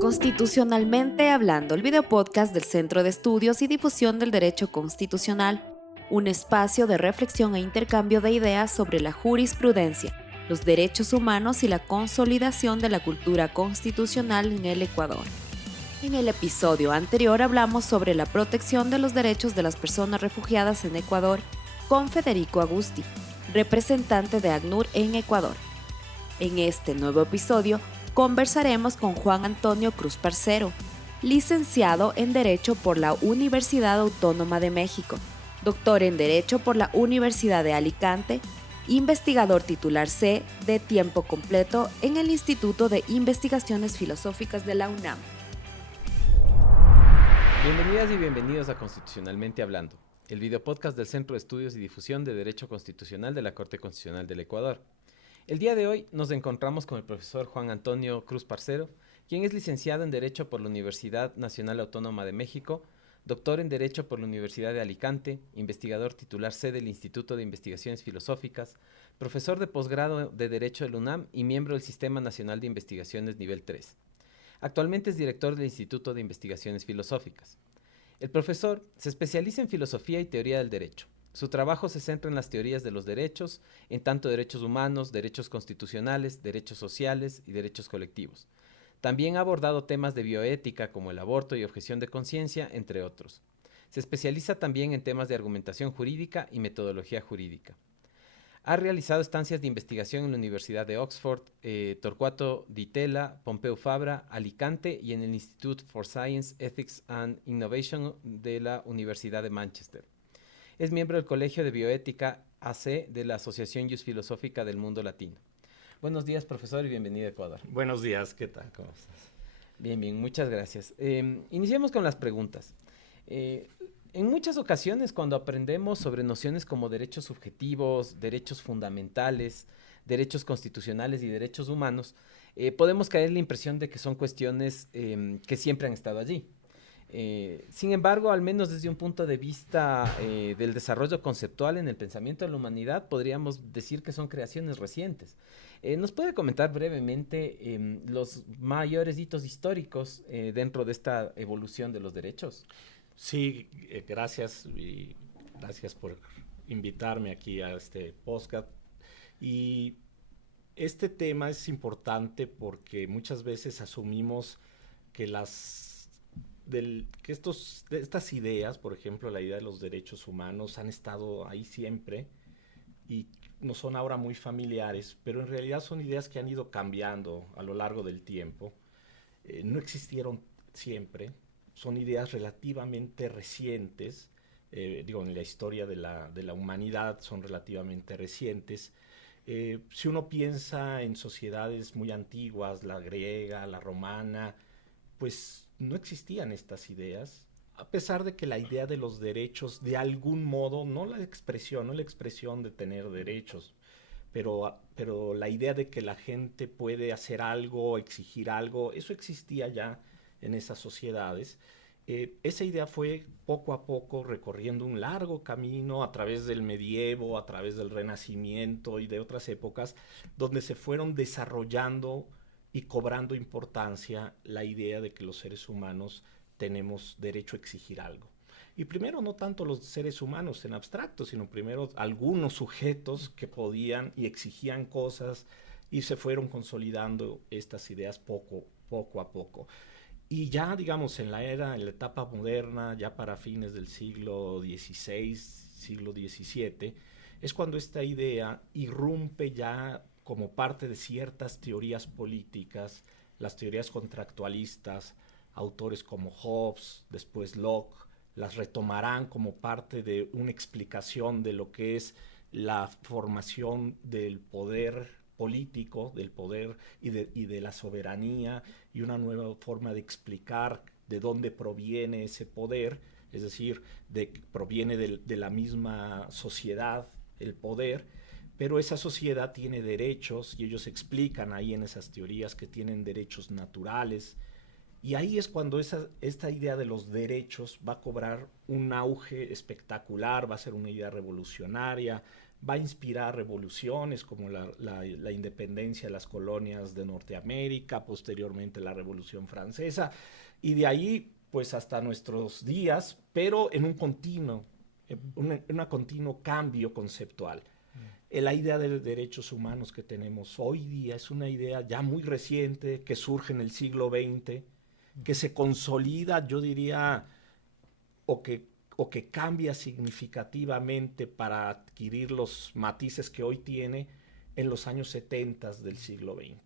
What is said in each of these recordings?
Constitucionalmente Hablando, el video podcast del Centro de Estudios y Difusión del Derecho Constitucional, un espacio de reflexión e intercambio de ideas sobre la jurisprudencia, los derechos humanos y la consolidación de la cultura constitucional en el Ecuador. En el episodio anterior hablamos sobre la protección de los derechos de las personas refugiadas en Ecuador con Federico Agusti, representante de ACNUR en Ecuador. En este nuevo episodio conversaremos con Juan Antonio Cruz Parcero, licenciado en Derecho por la Universidad Autónoma de México, doctor en Derecho por la Universidad de Alicante, investigador titular C de tiempo completo en el Instituto de Investigaciones Filosóficas de la UNAM. Bienvenidas y bienvenidos a Constitucionalmente Hablando, el videopodcast del Centro de Estudios y Difusión de Derecho Constitucional de la Corte Constitucional del Ecuador. El día de hoy nos encontramos con el profesor Juan Antonio Cruz Parcero, quien es licenciado en Derecho por la Universidad Nacional Autónoma de México, doctor en Derecho por la Universidad de Alicante, investigador titular C del Instituto de Investigaciones Filosóficas, profesor de posgrado de Derecho de la UNAM y miembro del Sistema Nacional de Investigaciones Nivel 3. Actualmente es director del Instituto de Investigaciones Filosóficas. El profesor se especializa en filosofía y teoría del derecho. Su trabajo se centra en las teorías de los derechos, en tanto derechos humanos, derechos constitucionales, derechos sociales y derechos colectivos. También ha abordado temas de bioética como el aborto y objeción de conciencia, entre otros. Se especializa también en temas de argumentación jurídica y metodología jurídica. Ha realizado estancias de investigación en la Universidad de Oxford, Torquato Di Tella, Pompeu Fabra, Alicante y en el Institute for Science, Ethics and Innovation de la Universidad de Manchester. Es miembro del Colegio de Bioética AC de la Asociación Jus Filosófica del Mundo Latino. Buenos días, profesor, y bienvenido a Ecuador. Buenos días, ¿qué tal? ¿Cómo estás? Bien, muchas gracias. Iniciemos con las preguntas. En muchas ocasiones, cuando aprendemos sobre nociones como derechos subjetivos, derechos fundamentales, derechos constitucionales y derechos humanos, podemos caer en la impresión de que son cuestiones que siempre han estado allí. Sin embargo, al menos desde un punto de vista del desarrollo conceptual en el pensamiento de la humanidad, podríamos decir que son creaciones recientes. ¿Nos puede comentar brevemente los mayores hitos históricos dentro de esta evolución de los derechos? Sí, gracias y gracias por invitarme aquí a este podcast. Y este tema es importante porque muchas veces asumimos que estas ideas, por ejemplo, la idea de los derechos humanos, han estado ahí siempre y no son ahora muy familiares, pero en realidad son ideas que han ido cambiando a lo largo del tiempo. No existieron siempre, son ideas relativamente recientes, en la historia de la humanidad son relativamente recientes. Si uno piensa en sociedades muy antiguas, la griega, la romana, pues no existían estas ideas, a pesar de que la idea de los derechos, de algún modo, no la expresión de tener derechos, pero la idea de que la gente puede hacer algo, exigir algo, eso existía ya en esas sociedades. Esa idea fue poco a poco recorriendo un largo camino a través del medievo, a través del Renacimiento y de otras épocas, donde se fueron desarrollando y cobrando importancia la idea de que los seres humanos tenemos derecho a exigir algo. Y primero no tanto los seres humanos en abstracto, sino primero algunos sujetos que podían y exigían cosas y se fueron consolidando estas ideas poco a poco. Y ya, digamos, en la etapa moderna, ya para fines del siglo XVI, siglo XVII, es cuando esta idea irrumpe ya como parte de ciertas teorías políticas, las teorías contractualistas, autores como Hobbes, después Locke, las retomarán como parte de una explicación de lo que es la formación del poder político, del poder y de la soberanía, y una nueva forma de explicar de dónde proviene ese poder, es decir, proviene de la misma sociedad, el poder, pero esa sociedad tiene derechos y ellos explican ahí en esas teorías que tienen derechos naturales. Y ahí es cuando esta idea de los derechos va a cobrar un auge espectacular, va a ser una idea revolucionaria, va a inspirar revoluciones como la independencia de las colonias de Norteamérica, posteriormente la Revolución Francesa, y de ahí pues hasta nuestros días, pero en un continuo cambio conceptual. La idea de derechos humanos que tenemos hoy día es una idea ya muy reciente, que surge en el siglo XX, que se consolida, yo diría, o que cambia significativamente para adquirir los matices que hoy tiene en los años 70 del siglo XX.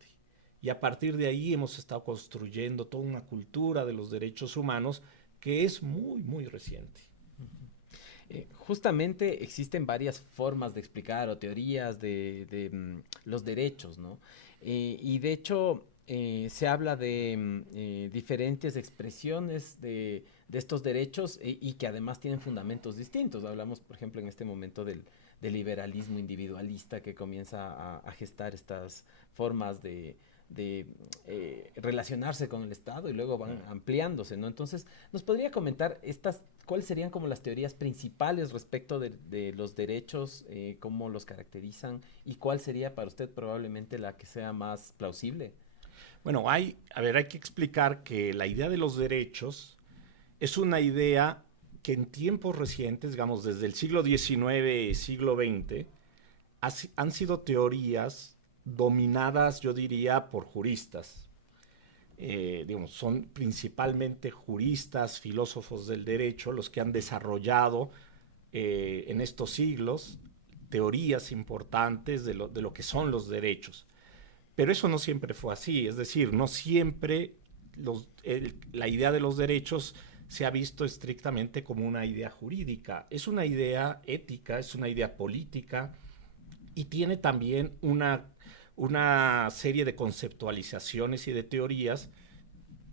Y a partir de ahí hemos estado construyendo toda una cultura de los derechos humanos que es muy, muy reciente. Justamente existen varias formas de explicar o teorías de los derechos, ¿no? Y de hecho se habla de diferentes expresiones de estos derechos y que además tienen fundamentos distintos. Hablamos, por ejemplo, en este momento del liberalismo individualista que comienza a gestar estas formas de relacionarse con el Estado y luego van ampliándose, ¿no? Entonces, ¿nos podría comentar cuáles serían como las teorías principales respecto de los derechos, cómo los caracterizan y cuál sería para usted probablemente la que sea más plausible? Bueno, hay que explicar que la idea de los derechos es una idea que en tiempos recientes, digamos desde el siglo XIX y siglo XX, han sido teorías dominadas, yo diría, por juristas. Digamos, son principalmente juristas, filósofos del derecho, los que han desarrollado en estos siglos teorías importantes de lo que son los derechos. Pero eso no siempre fue así, es decir, no siempre la idea de los derechos se ha visto estrictamente como una idea jurídica. Es una idea ética, es una idea política y tiene también una serie de conceptualizaciones y de teorías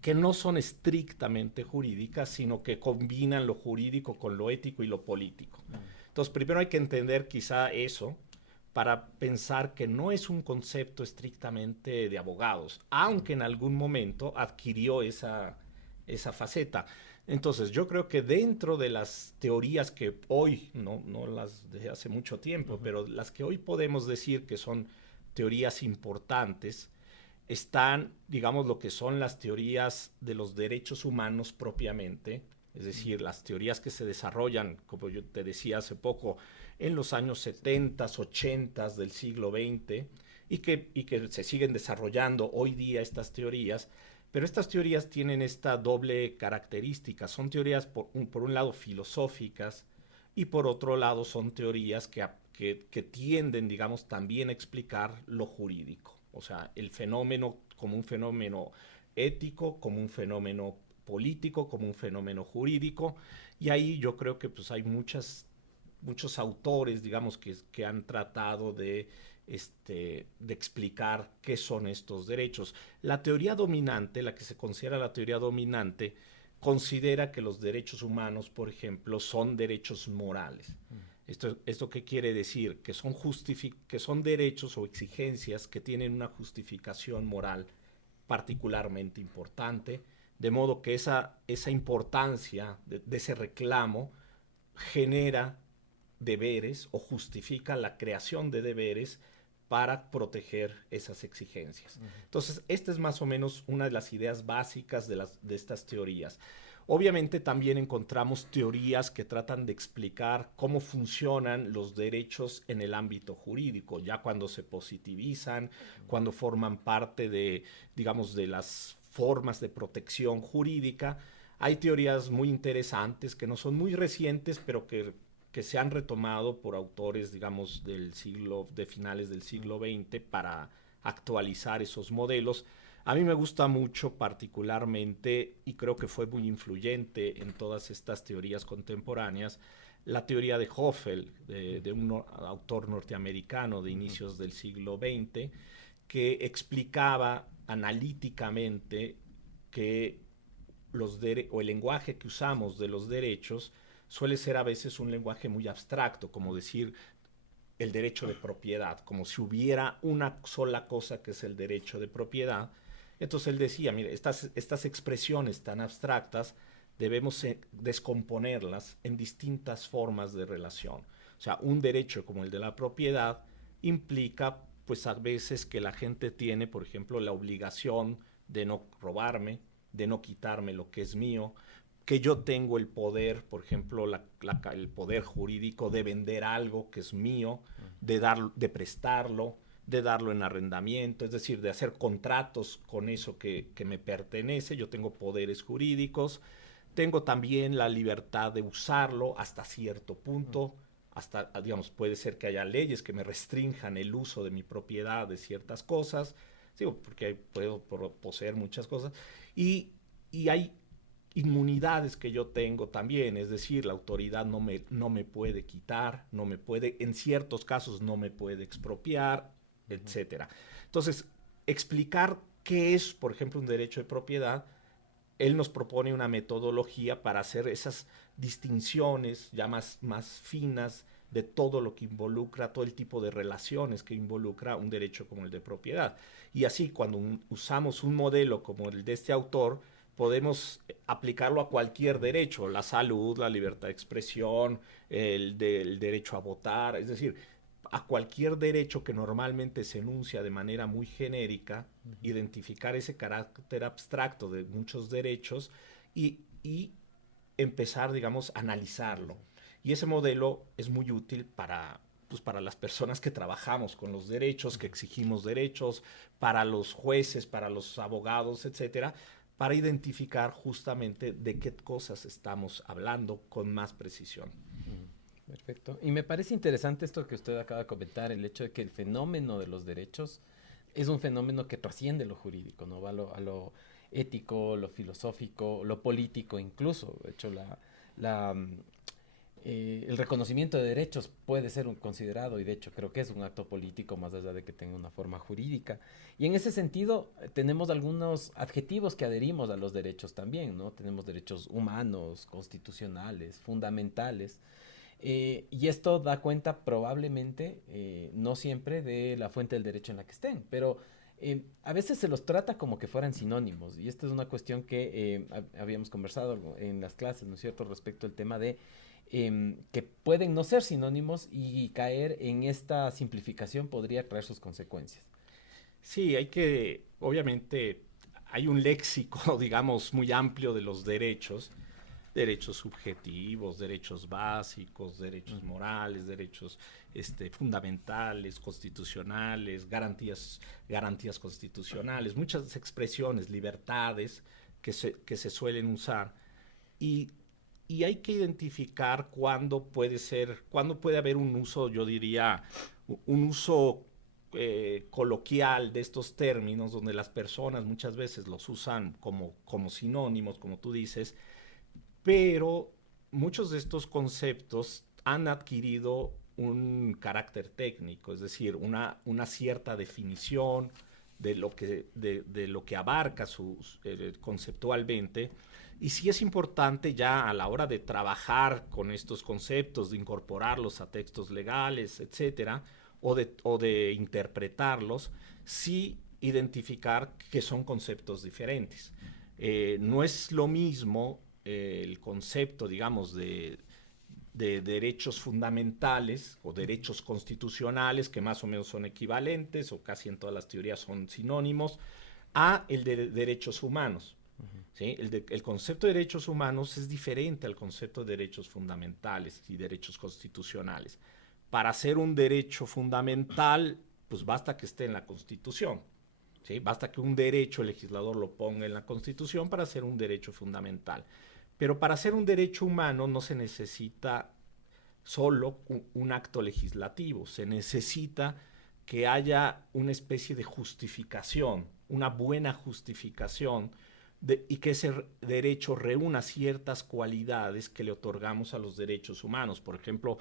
que no son estrictamente jurídicas, sino que combinan lo jurídico con lo ético y lo político. Entonces, primero hay que entender quizá eso para pensar que no es un concepto estrictamente de abogados, aunque en algún momento adquirió esa faceta. Entonces, yo creo que dentro de las teorías que hoy, no las de hace mucho tiempo, pero las que hoy podemos decir que son teorías importantes, están, digamos, lo que son las teorías de los derechos humanos propiamente, es decir, las teorías que se desarrollan, como yo te decía hace poco, en los años 70, 80 del siglo XX, y que se siguen desarrollando hoy día estas teorías, pero estas teorías tienen esta doble característica. Son teorías, por un lado, filosóficas, y por otro lado son teorías que tienden, digamos, también a explicar lo jurídico. O sea, el fenómeno como un fenómeno ético, como un fenómeno político, como un fenómeno jurídico. Y ahí yo creo que pues, hay muchos autores, digamos, que han tratado de explicar qué son estos derechos. La teoría dominante, la que se considera la teoría dominante, considera que los derechos humanos, por ejemplo, son derechos morales. ¿Esto qué quiere decir? Que son derechos o exigencias que tienen una justificación moral particularmente importante, de modo que esa importancia de ese reclamo genera deberes o justifica la creación de deberes para proteger esas exigencias. Entonces, esta es más o menos una de las ideas básicas de estas teorías. Obviamente también encontramos teorías que tratan de explicar cómo funcionan los derechos en el ámbito jurídico, ya cuando se positivizan, cuando forman parte de, digamos, de las formas de protección jurídica. Hay teorías muy interesantes que no son muy recientes, pero que se han retomado por autores, digamos, de finales del siglo XX para actualizar esos modelos. A mí me gusta mucho particularmente, y creo que fue muy influyente en todas estas teorías contemporáneas, la teoría de Hoffel, de un autor norteamericano de inicios del siglo XX, que explicaba analíticamente que el lenguaje que usamos de los derechos suele ser a veces un lenguaje muy abstracto, como decir el derecho de propiedad, como si hubiera una sola cosa que es el derecho de propiedad. Entonces él decía, mire, estas expresiones tan abstractas debemos descomponerlas en distintas formas de relación. O O sea, un derecho como el de la propiedad implica, pues a veces que la gente tiene, por ejemplo, la obligación de no robarme, de no quitarme lo que es mío, que yo tengo el poder, por ejemplo, el poder jurídico de vender algo que es mío, de prestarlo, de darlo en arrendamiento, es decir, de hacer contratos con eso que me pertenece. Yo tengo poderes jurídicos, tengo también la libertad de usarlo hasta cierto punto, hasta, digamos, puede ser que haya leyes que me restrinjan el uso de mi propiedad de ciertas cosas, digo, porque puedo poseer muchas cosas, y hay inmunidades que yo tengo también, es decir, la autoridad no me puede quitar, no me puede, en ciertos casos no me puede expropiar, etcétera. Entonces, explicar qué es, por ejemplo, un derecho de propiedad, él nos propone una metodología para hacer esas distinciones ya más finas de todo lo que involucra, todo el tipo de relaciones que involucra un derecho como el de propiedad. Y así, cuando usamos un modelo como el de este autor, podemos aplicarlo a cualquier derecho, la salud, la libertad de expresión, el derecho a votar, es decir, a cualquier derecho que normalmente se enuncia de manera muy genérica, identificar ese carácter abstracto de muchos derechos y empezar, digamos, a analizarlo. Y ese modelo es muy útil para las personas que trabajamos con los derechos, que exigimos derechos, para los jueces, para los abogados, etcétera, para identificar justamente de qué cosas estamos hablando con más precisión. Perfecto. Y me parece interesante esto que usted acaba de comentar, el hecho de que el fenómeno de los derechos es un fenómeno que trasciende lo jurídico, ¿no? Va a lo ético, lo filosófico, lo político incluso. De hecho, el reconocimiento de derechos puede ser considerado, y de hecho creo que es un acto político más allá de que tenga una forma jurídica. Y en ese sentido tenemos algunos adjetivos que adherimos a los derechos también, ¿no? Tenemos derechos humanos, constitucionales, fundamentales. Y esto da cuenta probablemente, no siempre, de la fuente del derecho en la que estén, pero a veces se los trata como que fueran sinónimos. Y esta es una cuestión que habíamos conversado en las clases, ¿no es cierto?, respecto al tema de que pueden no ser sinónimos, y caer en esta simplificación podría traer sus consecuencias. Sí, obviamente, hay un léxico, digamos, muy amplio de los derechos subjetivos, derechos básicos, derechos morales, derechos fundamentales, constitucionales, garantías constitucionales, muchas expresiones, libertades que se suelen usar. Y hay que identificar cuándo puede haber un uso, yo diría, un uso coloquial de estos términos, donde las personas muchas veces los usan como sinónimos, como tú dices, pero muchos de estos conceptos han adquirido un carácter técnico, es decir, una cierta definición de lo que abarca conceptualmente. Y sí es importante ya a la hora de trabajar con estos conceptos, de incorporarlos a textos legales, etcétera, o de interpretarlos, sí identificar que son conceptos diferentes. No es lo mismo el concepto, digamos, de derechos fundamentales o derechos constitucionales, que más o menos son equivalentes o casi en todas las teorías son sinónimos, a el de derechos humanos. ¿Sí? El concepto de derechos humanos es diferente al concepto de derechos fundamentales y derechos constitucionales. Para ser un derecho fundamental, pues basta que esté en la Constitución. ¿Sí? Basta que un derecho el legislador lo ponga en la Constitución para ser un derecho fundamental. Pero para ser un derecho humano no se necesita solo un acto legislativo, se necesita que haya una especie de justificación, una buena justificación, y que ese derecho reúna ciertas cualidades que le otorgamos a los derechos humanos. Por ejemplo,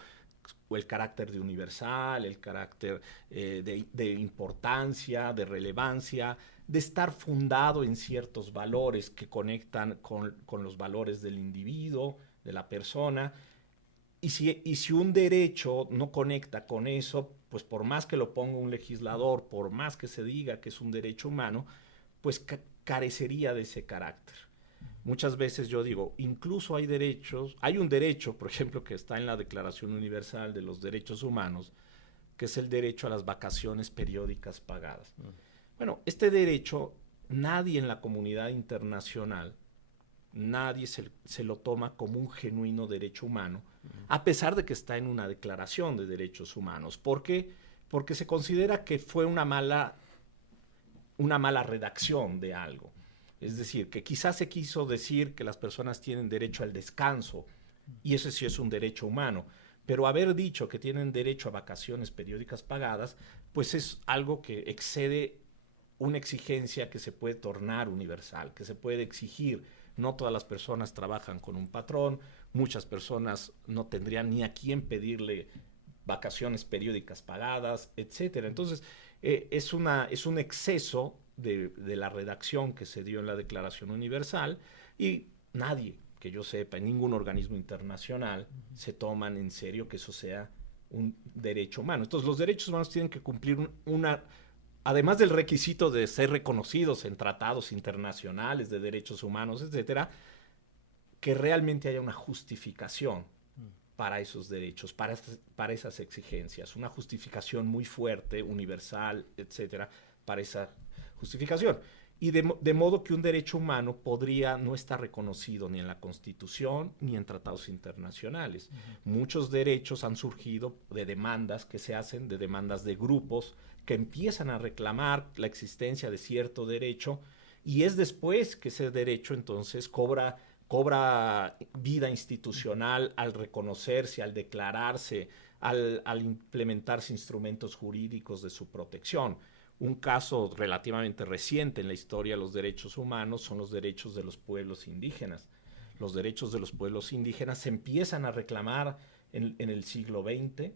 el carácter de universal, el carácter de importancia, de relevancia, de estar fundado en ciertos valores que conectan con los valores del individuo, de la persona. Y si un derecho no conecta con eso, pues por más que lo ponga un legislador, por más que se diga que es un derecho humano, pues carecería de ese carácter. Muchas veces yo digo, incluso hay derechos, hay un derecho, por ejemplo, que está en la Declaración Universal de los Derechos Humanos, que es el derecho a las vacaciones periódicas pagadas. Bueno, este derecho nadie en la comunidad internacional, nadie se lo toma como un genuino derecho humano, a pesar de que está en una declaración de derechos humanos. ¿Por qué? Porque se considera que fue una mala redacción de algo. Es decir, que quizás se quiso decir que las personas tienen derecho al descanso, y ese sí es un derecho humano, pero haber dicho que tienen derecho a vacaciones periódicas pagadas, pues es algo que excede una exigencia que se puede tornar universal, que se puede exigir. No todas las personas trabajan con un patrón, muchas personas no tendrían ni a quién pedirle vacaciones periódicas pagadas, etcétera. Entonces, es un exceso de la redacción que se dio en la Declaración Universal, y nadie, que yo sepa, en ningún organismo internacional se toman en serio que eso sea un derecho humano. Entonces, los derechos humanos tienen que cumplir además del requisito de ser reconocidos en tratados internacionales de derechos humanos, etcétera, que realmente haya una justificación para esos derechos, para esas exigencias, una justificación muy fuerte, universal, etcétera, para esa justificación. Y de modo que un derecho humano podría no estar reconocido ni en la Constitución ni en tratados internacionales. Muchos derechos han surgido de demandas que se hacen, de demandas de grupos que empiezan a reclamar la existencia de cierto derecho, y es después que ese derecho entonces cobra vida institucional al reconocerse, al declararse, al implementarse instrumentos jurídicos de su protección. Un caso relativamente reciente en la historia de los derechos humanos son los derechos de los pueblos indígenas. Los derechos de los pueblos indígenas se empiezan a reclamar en el siglo XX,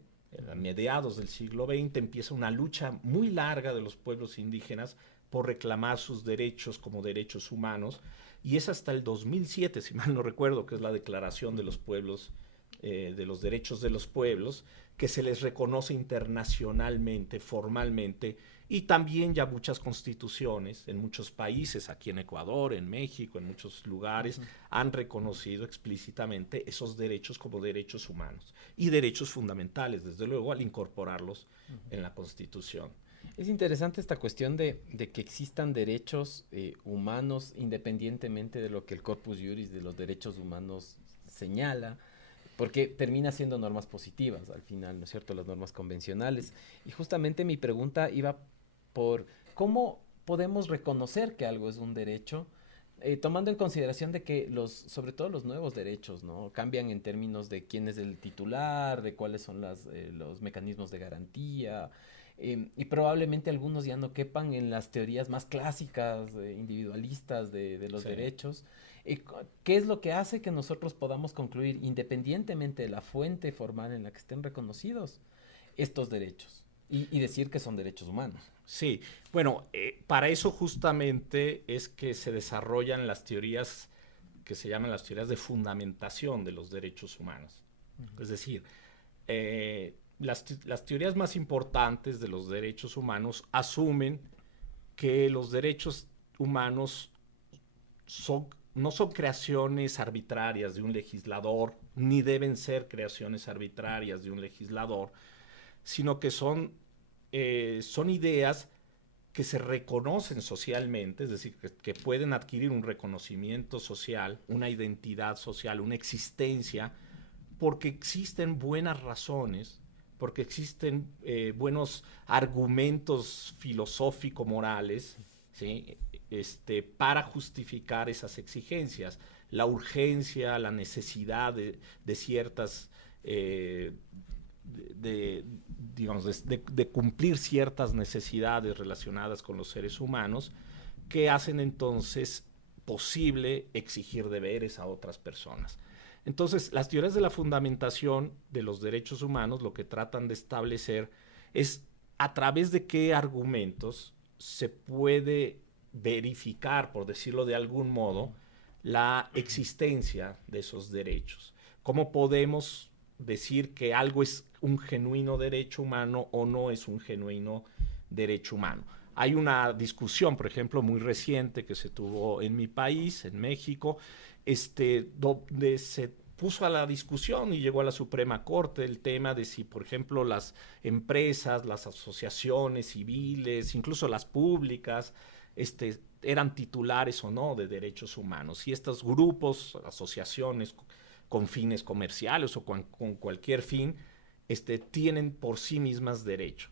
a mediados del siglo XX, empieza una lucha muy larga de los pueblos indígenas por reclamar sus derechos como derechos humanos, y es hasta el 2007, si mal no recuerdo, que es la Declaración de los Pueblos, de los Derechos de los Pueblos, que se les reconoce internacionalmente, formalmente, y también ya muchas constituciones en muchos países, aquí en Ecuador, en México, en muchos lugares, han reconocido explícitamente esos derechos como derechos humanos y derechos fundamentales, desde luego, al incorporarlos en la Constitución. Es interesante esta cuestión de que existan derechos humanos independientemente de lo que el Corpus Juris de los derechos humanos señala, porque termina siendo normas positivas al final, ¿no es cierto?, las normas convencionales. Y justamente mi pregunta iba por cómo podemos reconocer que algo es un derecho, tomando en consideración de que sobre todo los nuevos derechos, ¿no?, cambian en términos de quién es el titular, de cuáles son los mecanismos de garantía, y probablemente algunos ya no quepan en las teorías más clásicas, individualistas de los derechos. ¿Qué es lo que hace que nosotros podamos concluir, independientemente de la fuente formal en la que estén reconocidos, estos derechos y decir que son derechos humanos? Sí, bueno, para eso justamente es que se desarrollan las teorías que se llaman las teorías de fundamentación de los derechos humanos. Es decir, las teorías más importantes de los derechos humanos asumen que los derechos humanos no son creaciones arbitrarias de un legislador, ni deben ser creaciones arbitrarias de un legislador, sino que son ideas que se reconocen socialmente, es decir, que pueden adquirir un reconocimiento social, una identidad social, una existencia, porque existen buenas razones, porque existen buenos argumentos filosófico-morales, ¿sí?, para justificar esas exigencias. La urgencia, la necesidad de ciertas, de cumplir ciertas necesidades relacionadas con los seres humanos, que hacen entonces posible exigir deberes a otras personas. Entonces, las teorías de la fundamentación de los derechos humanos lo que tratan de establecer es a través de qué argumentos se puede verificar, por decirlo de algún modo, la existencia de esos derechos. ¿Cómo podemos decir que algo es un genuino derecho humano o no es un genuino derecho humano? Hay una discusión, por ejemplo, muy reciente que se tuvo en mi país, en México, donde se puso a la discusión y llegó a la Suprema Corte el tema de si, por ejemplo, las empresas, las asociaciones civiles, incluso las públicas, eran titulares o no de derechos humanos. Y estos grupos, asociaciones con fines comerciales o con cualquier fin, tienen por sí mismas derecho.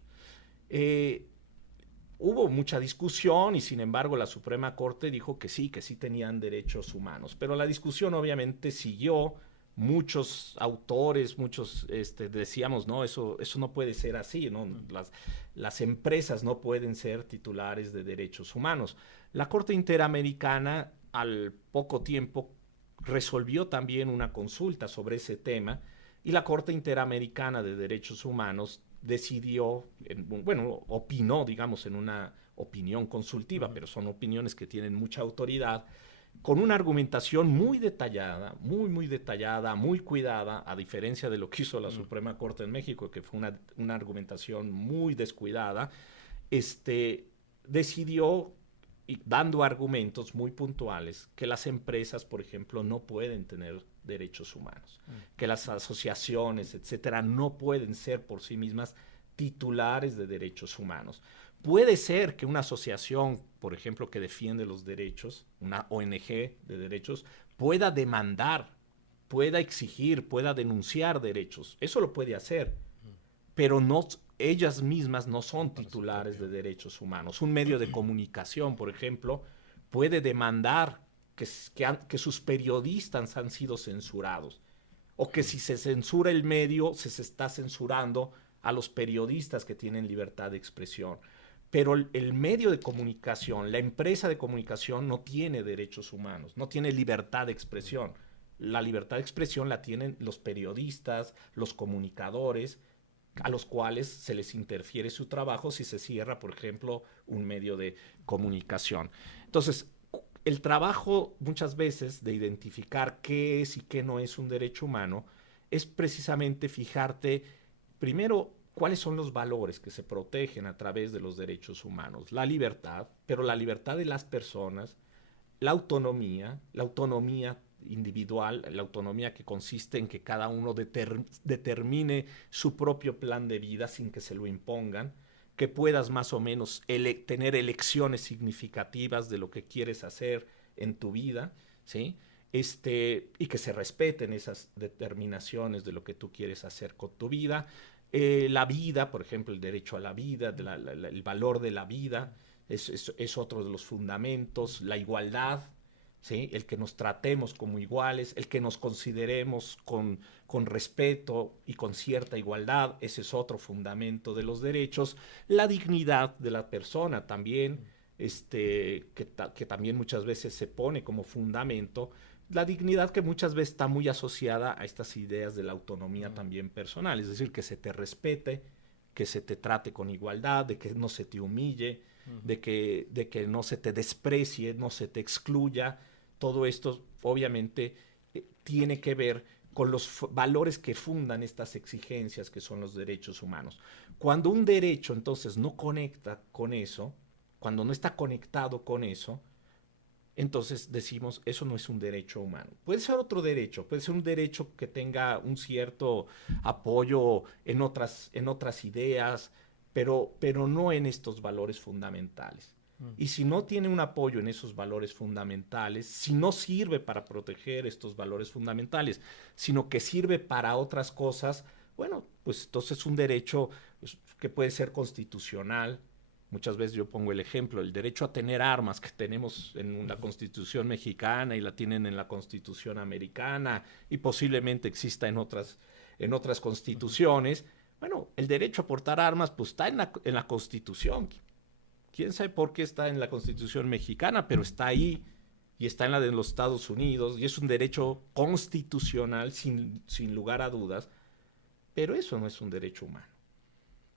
Hubo mucha discusión y sin embargo la Suprema Corte dijo que sí tenían derechos humanos, pero la discusión obviamente siguió. Muchos autores, decíamos, no, eso no puede ser así, ¿no? Las empresas no pueden ser titulares de derechos humanos. La Corte Interamericana al poco tiempo resolvió también una consulta sobre ese tema y la Corte Interamericana de Derechos Humanos decidió, opinó, digamos, en una opinión consultiva, pero son opiniones que tienen mucha autoridad, con una argumentación muy detallada, muy detallada, muy cuidada, a diferencia de lo que hizo la Suprema Corte en México, que fue una argumentación muy descuidada, decidió, dando argumentos muy puntuales, que las empresas, por ejemplo, no pueden tener derechos humanos, que las asociaciones, etcétera, no pueden ser por sí mismas titulares de derechos humanos. Puede ser que una asociación, por ejemplo, que defiende los derechos, una ONG de derechos, pueda demandar, pueda exigir, pueda denunciar derechos. Eso lo puede hacer, pero no, ellas mismas no son titulares de derechos humanos. Un medio de comunicación, por ejemplo, puede demandar que sus periodistas han sido censurados, o que si se censura el medio, se está censurando a los periodistas que tienen libertad de expresión. Pero el medio de comunicación, la empresa de comunicación no tiene derechos humanos, no tiene libertad de expresión. La libertad de expresión la tienen los periodistas, los comunicadores, a los cuales se les interfiere su trabajo si se cierra, por ejemplo, un medio de comunicación. Entonces, el trabajo muchas veces de identificar qué es y qué no es un derecho humano es precisamente fijarte, primero, cuáles son los valores que se protegen a través de los derechos humanos. La libertad, pero la libertad de las personas, la autonomía individual, la autonomía que consiste en que cada uno determine su propio plan de vida sin que se lo impongan, que puedas más o menos tener elecciones significativas de lo que quieres hacer en tu vida, ¿sí? Y que se respeten esas determinaciones de lo que tú quieres hacer con tu vida. La vida, por ejemplo, el derecho a la vida, el valor de la vida, es otro de los fundamentos. La igualdad, ¿sí? El que nos tratemos como iguales, el que nos consideremos con respeto y con cierta igualdad, ese es otro fundamento de los derechos. La dignidad de la persona también, que también muchas veces se pone como fundamento. La dignidad que muchas veces está muy asociada a estas ideas de la autonomía también personal, es decir, que se te respete, que se te trate con igualdad, de que no se te humille, de que no se te desprecie, no se te excluya. Todo esto obviamente tiene que ver con los valores que fundan estas exigencias que son los derechos humanos. Cuando un derecho entonces no conecta con eso, cuando no está conectado con eso, entonces decimos, eso no es un derecho humano. Puede ser otro derecho, puede ser un derecho que tenga un cierto apoyo en otras ideas, pero no en estos valores fundamentales. Y si no tiene un apoyo en esos valores fundamentales, si no sirve para proteger estos valores fundamentales, sino que sirve para otras cosas, bueno, pues entonces es un derecho que puede ser constitucional. Muchas veces yo pongo el ejemplo, el derecho a tener armas que tenemos en la Constitución mexicana y la tienen en la Constitución americana y posiblemente exista en otras constituciones. Bueno, el derecho a portar armas pues está en la Constitución. Quién sabe por qué está en la Constitución mexicana, pero está ahí y está en la de los Estados Unidos y es un derecho constitucional sin lugar a dudas, pero eso no es un derecho humano.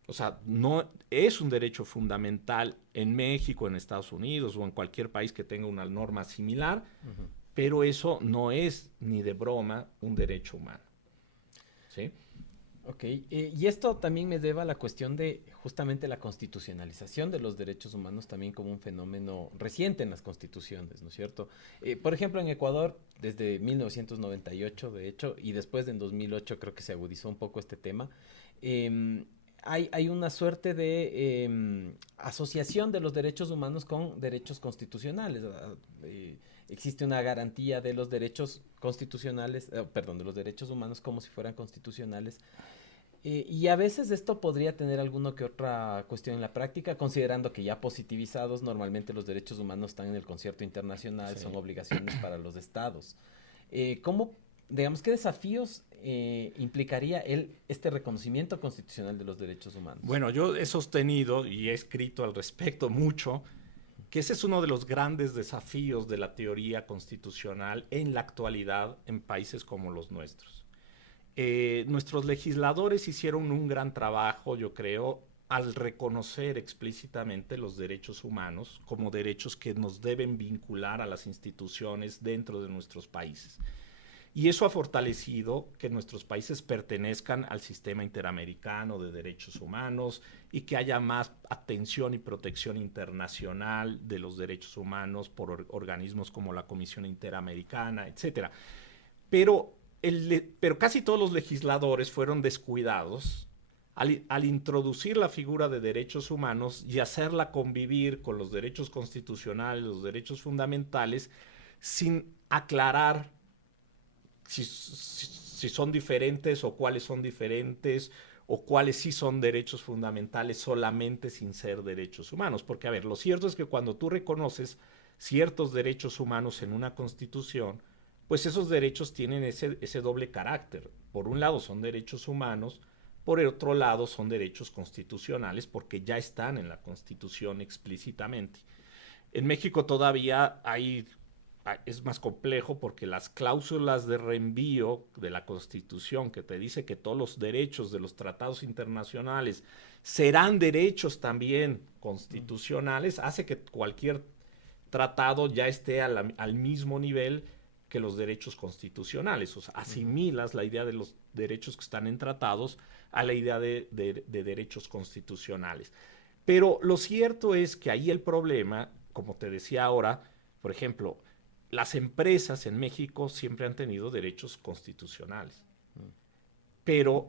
O sea, no es un derecho fundamental en México, en Estados Unidos o en cualquier país que tenga una norma similar, pero eso no es ni de broma un derecho humano. ¿Sí? Ok, y esto también me lleva a la cuestión de justamente la constitucionalización de los derechos humanos también como un fenómeno reciente en las constituciones, ¿no es cierto? Por ejemplo, en Ecuador, desde 1998, de hecho, y después en 2008 creo que se agudizó un poco este tema, hay una suerte de asociación de los derechos humanos con derechos constitucionales. Existe una garantía de los derechos constitucionales, perdón, de los derechos humanos como si fueran constitucionales. Y a veces esto podría tener alguna que otra cuestión en la práctica, considerando que ya positivizados, normalmente los derechos humanos están en el concierto internacional, Sí. son obligaciones para los estados. ¿Cómo, digamos, qué desafíos implicaría este reconocimiento constitucional de los derechos humanos? Bueno, yo he sostenido y he escrito al respecto mucho que ese es uno de los grandes desafíos de la teoría constitucional en la actualidad en países como los nuestros. Nuestros legisladores hicieron un gran trabajo, yo creo, al reconocer explícitamente los derechos humanos como derechos que nos deben vincular a las instituciones dentro de nuestros países. Y eso ha fortalecido que nuestros países pertenezcan al sistema interamericano de derechos humanos y que haya más atención y protección internacional de los derechos humanos por organismos como la Comisión Interamericana, etcétera. Pero casi todos los legisladores fueron descuidados al introducir la figura de derechos humanos y hacerla convivir con los derechos constitucionales, los derechos fundamentales, sin aclarar si son diferentes o cuáles son diferentes o cuáles sí son derechos fundamentales solamente sin ser derechos humanos. Porque, a ver, lo cierto es que cuando tú reconoces ciertos derechos humanos en una constitución, pues esos derechos tienen ese doble carácter. Por un lado son derechos humanos, por el otro lado son derechos constitucionales porque ya están en la Constitución explícitamente. En México todavía es más complejo porque las cláusulas de reenvío de la Constitución que te dice que todos los derechos de los tratados internacionales serán derechos también constitucionales, hace que cualquier tratado ya esté al mismo nivel que los derechos constitucionales. O sea, asimilas la idea de los derechos que están en tratados a la idea de derechos constitucionales. Pero lo cierto es que ahí el problema, como te decía ahora, por ejemplo, las empresas en México siempre han tenido derechos constitucionales.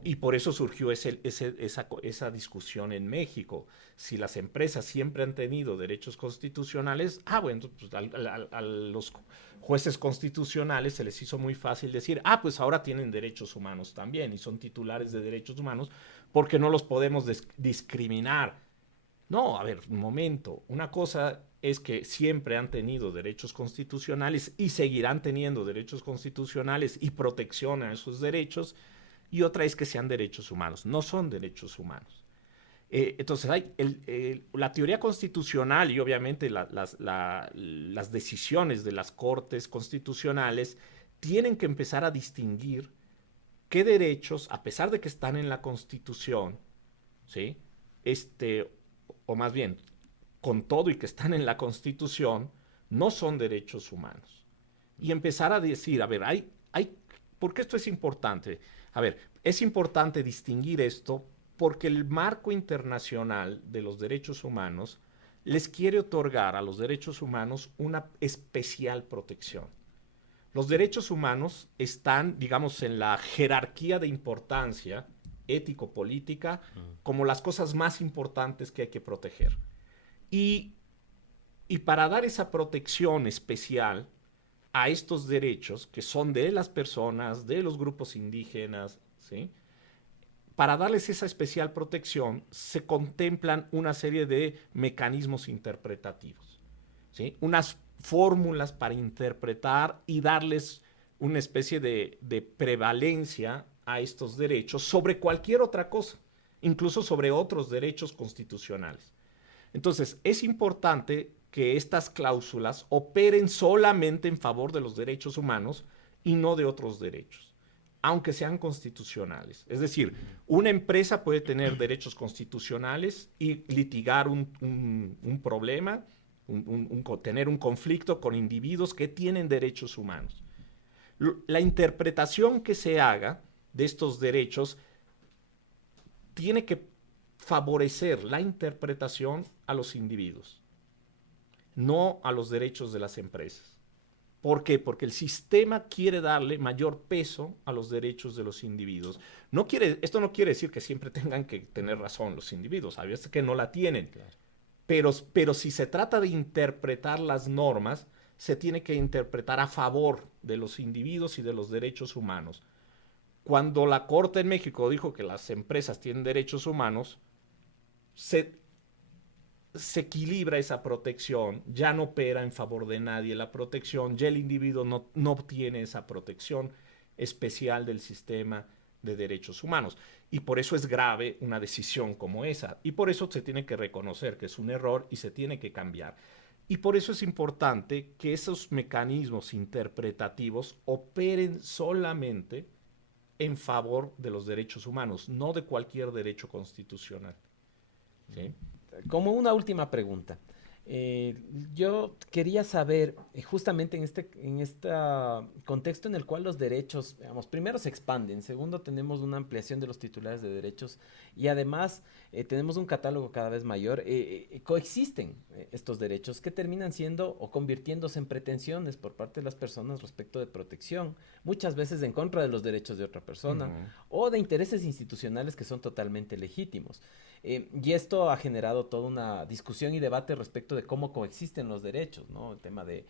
Y por eso surgió esa discusión en México. Si las empresas siempre han tenido derechos constitucionales, bueno, pues a los jueces constitucionales se les hizo muy fácil decir, pues ahora tienen derechos humanos también y son titulares de derechos humanos porque no los podemos discriminar. No, a ver, un momento. Una cosa es que siempre han tenido derechos constitucionales y seguirán teniendo derechos constitucionales y protección a esos derechos, y otra es que sean derechos humanos. No son derechos humanos. Entonces, la teoría constitucional y obviamente las decisiones de las cortes constitucionales tienen que empezar a distinguir qué derechos, a pesar de que están en la Constitución, ¿sí? O más bien, con todo y que están en la Constitución, no son derechos humanos. Y empezar a decir, a ver, ¿por qué esto es importante? A ver, es importante distinguir esto porque el marco internacional de los derechos humanos les quiere otorgar a los derechos humanos una especial protección. Los derechos humanos están, digamos, en la jerarquía de importancia ético-política como las cosas más importantes que hay que proteger. Y para dar esa protección especial a estos derechos, que son de las personas, de los grupos indígenas, ¿sí? Para darles esa especial protección, se contemplan una serie de mecanismos interpretativos, ¿sí? Unas fórmulas para interpretar y darles una especie de prevalencia a estos derechos sobre cualquier otra cosa, incluso sobre otros derechos constitucionales. Entonces, es importante que estas cláusulas operen solamente en favor de los derechos humanos y no de otros derechos, aunque sean constitucionales. Es decir, una empresa puede tener derechos constitucionales y litigar un problema, tener un conflicto con individuos que tienen derechos humanos. La interpretación que se haga de estos derechos tiene que favorecer la interpretación a los individuos, no a los derechos de las empresas. ¿Por qué? Porque el sistema quiere darle mayor peso a los derechos de los individuos. Esto no quiere decir que siempre tengan que tener razón los individuos, a veces que no la tienen. Claro. Pero si se trata de interpretar las normas, se tiene que interpretar a favor de los individuos y de los derechos humanos. Cuando la Corte en México dijo que las empresas tienen derechos humanos, se equilibra esa protección, ya no opera en favor de nadie la protección, ya el individuo no obtiene esa protección especial del sistema de derechos humanos. Y por eso es grave una decisión como esa. Y por eso se tiene que reconocer que es un error y se tiene que cambiar. Y por eso es importante que esos mecanismos interpretativos operen solamente en favor de los derechos humanos, no de cualquier derecho constitucional. ¿Sí? Como una última pregunta, yo quería saber, justamente en este contexto en el cual los derechos, digamos, primero se expanden, segundo tenemos una ampliación de los titulares de derechos y además tenemos un catálogo cada vez mayor, coexisten estos derechos que terminan siendo o convirtiéndose en pretensiones por parte de las personas respecto de protección, muchas veces en contra de los derechos de otra persona o de intereses institucionales que son totalmente legítimos. Y esto ha generado toda una discusión y debate respecto de cómo coexisten los derechos, ¿no? El tema de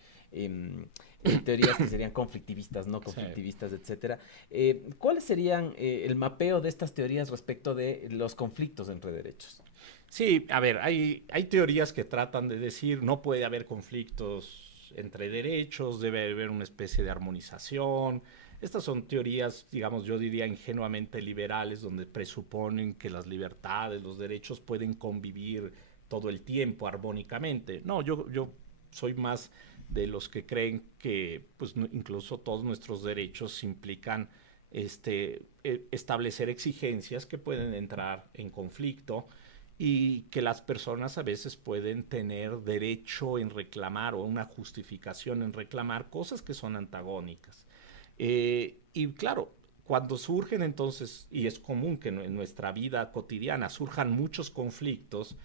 teorías que serían conflictivistas, no conflictivistas, etcétera. ¿Cuáles serían el mapeo de estas teorías respecto de los conflictos entre derechos? Sí, a ver, hay teorías que tratan de decir no puede haber conflictos entre derechos, debe haber una especie de armonización. Estas son teorías, digamos, yo diría ingenuamente liberales, donde presuponen que las libertades, los derechos pueden convivir todo el tiempo armónicamente. No, yo soy más de los que creen que pues, incluso todos nuestros derechos implican establecer exigencias que pueden entrar en conflicto y que las personas a veces pueden tener derecho en reclamar o una justificación en reclamar cosas que son antagónicas. Y claro, cuando surgen entonces, y es común que en nuestra vida cotidiana surjan muchos conflictos,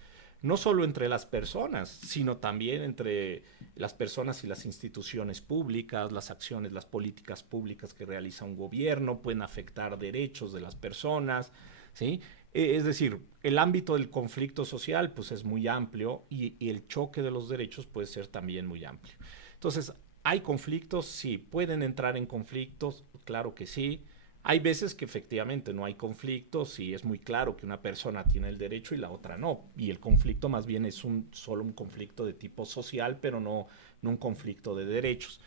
no solo entre las personas, sino también entre las personas y las instituciones públicas, las acciones, las políticas públicas que realiza un gobierno, pueden afectar derechos de las personas, ¿sí? Es decir, el ámbito del conflicto social pues es muy amplio y el choque de los derechos puede ser también muy amplio. Entonces, ¿hay conflictos? Sí. ¿Pueden entrar en conflictos? Claro que sí. Hay veces que efectivamente no hay conflictos y es muy claro que una persona tiene el derecho y la otra no. Y el conflicto más bien es solo un conflicto de tipo social, pero no un conflicto de derechos.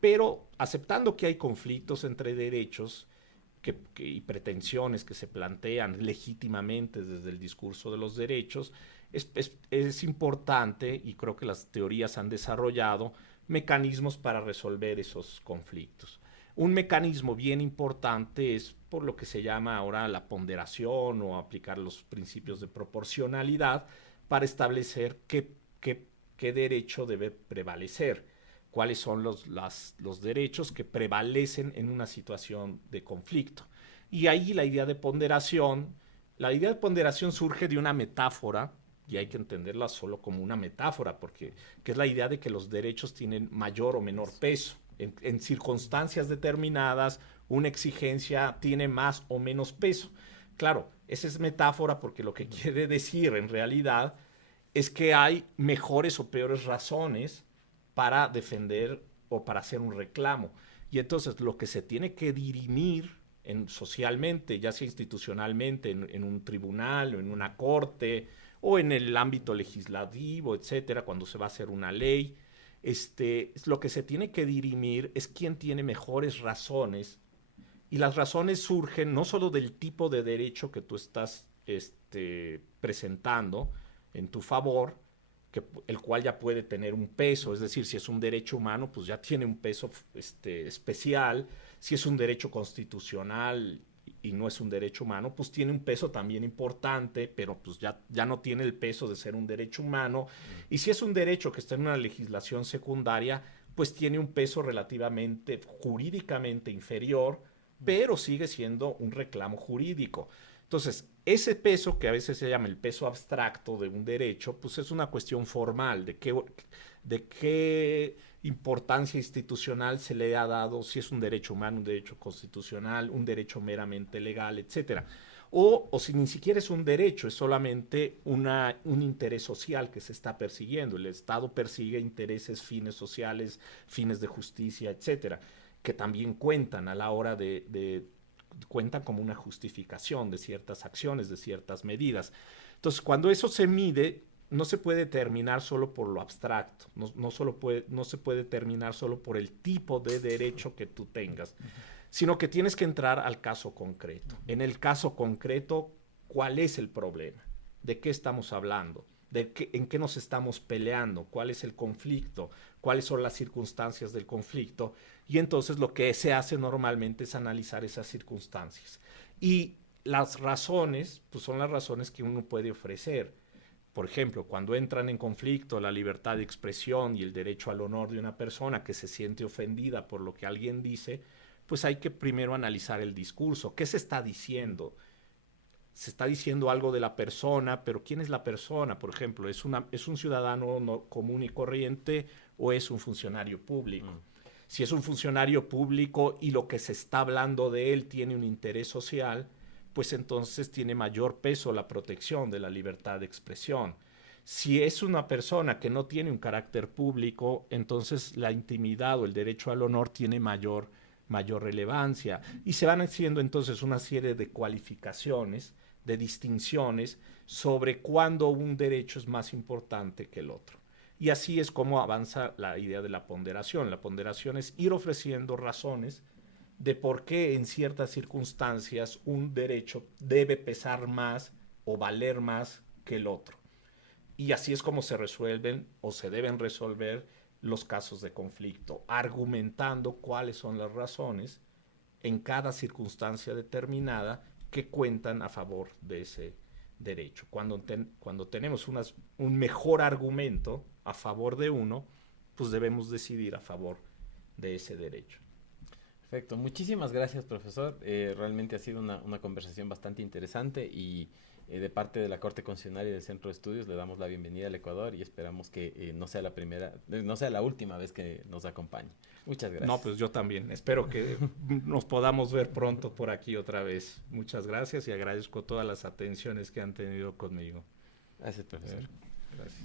Pero aceptando que hay conflictos entre derechos y pretensiones que se plantean legítimamente desde el discurso de los derechos, es importante, y creo que las teorías han desarrollado, mecanismos para resolver esos conflictos. Un mecanismo bien importante es por lo que se llama ahora la ponderación o aplicar los principios de proporcionalidad para establecer qué derecho debe prevalecer, cuáles son los derechos que prevalecen en una situación de conflicto. Y ahí la idea de ponderación surge de una metáfora, y hay que entenderla solo como una metáfora, que es la idea de que los derechos tienen mayor o menor peso. En circunstancias determinadas, una exigencia tiene más o menos peso. Claro, esa es metáfora porque lo que quiere decir en realidad es que hay mejores o peores razones para defender o para hacer un reclamo. Y entonces lo que se tiene que dirimir socialmente, ya sea institucionalmente, en un tribunal o en una corte, o en el ámbito legislativo, etcétera, cuando se va a hacer una ley, lo que se tiene que dirimir es quién tiene mejores razones, y las razones surgen no solo del tipo de derecho que tú estás presentando en tu favor, el cual ya puede tener un peso, es decir, si es un derecho humano, pues ya tiene un peso especial, si es un derecho constitucional y no es un derecho humano, pues tiene un peso también importante, pero pues ya no tiene el peso de ser un derecho humano. Y si es un derecho que está en una legislación secundaria, pues tiene un peso relativamente jurídicamente inferior, pero sigue siendo un reclamo jurídico. Entonces, ese peso, que a veces se llama el peso abstracto de un derecho, pues es una cuestión formal de qué importancia institucional se le ha dado, si es un derecho humano, un derecho constitucional, un derecho meramente legal, etcétera. O si ni siquiera es un derecho, es solamente un interés social que se está persiguiendo. El Estado persigue intereses, fines sociales, fines de justicia, etcétera, que también cuentan a la hora cuentan como una justificación de ciertas acciones, de ciertas medidas. Entonces, cuando eso se mide, no se puede determinar solo por lo abstracto, no se puede determinar solo por el tipo de derecho que tú tengas, sino que tienes que entrar al caso concreto. En el caso concreto, ¿cuál es el problema? ¿De qué estamos hablando? ¿En qué nos estamos peleando? ¿Cuál es el conflicto? ¿Cuáles son las circunstancias del conflicto? Y entonces lo que se hace normalmente es analizar esas circunstancias. Y las razones, pues son las razones que uno puede ofrecer. Por ejemplo, cuando entran en conflicto la libertad de expresión y el derecho al honor de una persona que se siente ofendida por lo que alguien dice, pues hay que primero analizar el discurso. ¿Qué se está diciendo? Se está diciendo algo de la persona, pero ¿quién es la persona? Por ejemplo, ¿es un ciudadano común y corriente o es un funcionario público? Si es un funcionario público y lo que se está hablando de él tiene un interés social, pues entonces tiene mayor peso la protección de la libertad de expresión. Si es una persona que no tiene un carácter público, entonces la intimidad o el derecho al honor tiene mayor relevancia. Y se van haciendo entonces una serie de cualificaciones, de distinciones sobre cuándo un derecho es más importante que el otro. Y así es como avanza la idea de la ponderación. La ponderación es ir ofreciendo razones de por qué en ciertas circunstancias un derecho debe pesar más o valer más que el otro. Y así es como se resuelven o se deben resolver los casos de conflicto, argumentando cuáles son las razones en cada circunstancia determinada que cuentan a favor de ese derecho. Cuando tenemos un mejor argumento a favor de uno, pues debemos decidir a favor de ese derecho. Perfecto, muchísimas gracias, profesor. Realmente ha sido una conversación bastante interesante y de parte de la Corte Constitucional y del Centro de Estudios le damos la bienvenida al Ecuador y esperamos que no sea la última vez que nos acompañe. Muchas gracias. No, pues yo también. Espero que nos podamos ver pronto por aquí otra vez. Muchas gracias y agradezco todas las atenciones que han tenido conmigo. Gracias, profesor. Gracias.